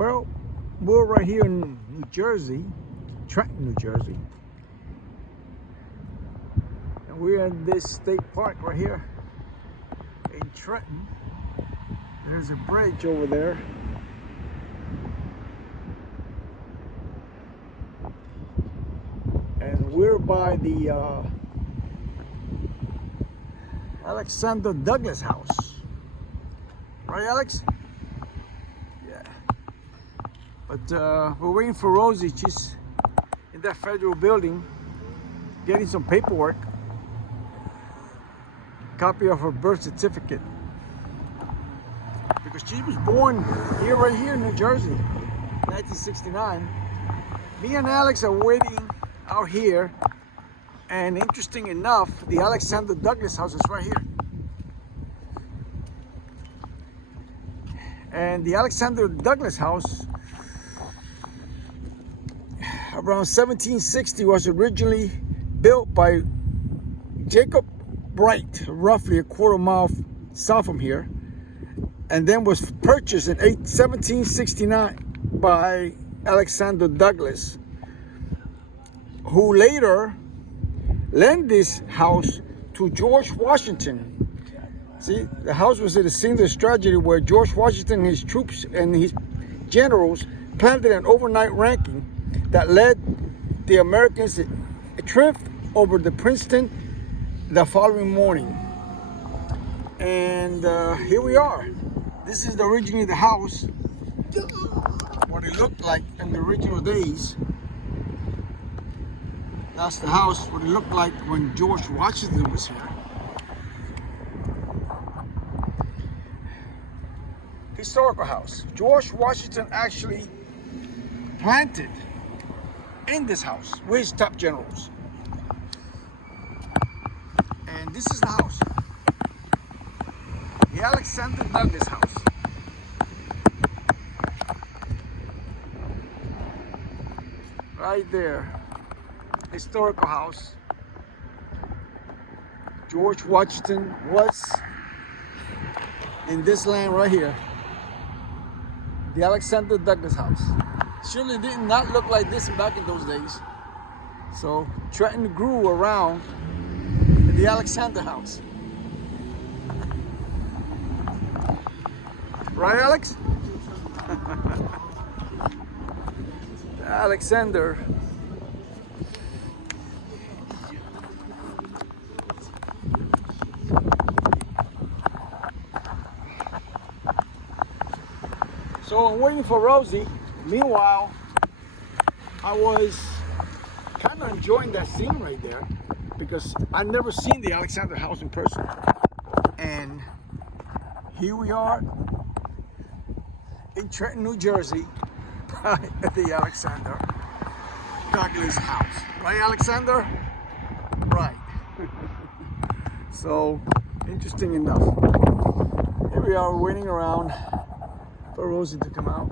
Well, we're right here in New Jersey, Trenton, New Jersey. And we're in this state park right here in Trenton. There's a bridge over there. And we're by the Alexander Douglas house. Right, Alex? Yeah. But we're waiting for Rosy. She's in that federal building getting some paperwork. Copy of her birth certificate. Because she was born here, right here in New Jersey, 1969. Me and Alex are waiting out here, and interesting enough, the Alexander Douglas house is right here. And the Alexander Douglas house, around 1760, was originally built by Jacob Bright, roughly a quarter mile south from here, and then was purchased in 1769 by Alexander Douglas, who later lent this house to George Washington. See, the house was at a scene of tragedy where George Washington and his troops and his generals planted an overnight ranking that led the Americans to triumph over the Princeton the following morning. And here we are. This is originally the house, what it looked like in the original days. That's the house, what it looked like when George Washington was here. Historical house. George Washington actually planted in this house with his top generals. And this is the house. The Alexander Douglas house. Right there. Historical house. George Washington was in this land right here. The Alexander Douglas house. Surely did not look like this back in those days. So Trenton grew around the Alexander house. Right, Alex? Alexander. So I'm waiting for Rosy. Meanwhile, I was kind of enjoying that scene right there because I've never seen the Alexander house in person. And here we are in Trenton, New Jersey, at the Alexander Douglas house. Right, Alexander? Right. So, interesting enough. Here we are waiting around for Rosy to come out.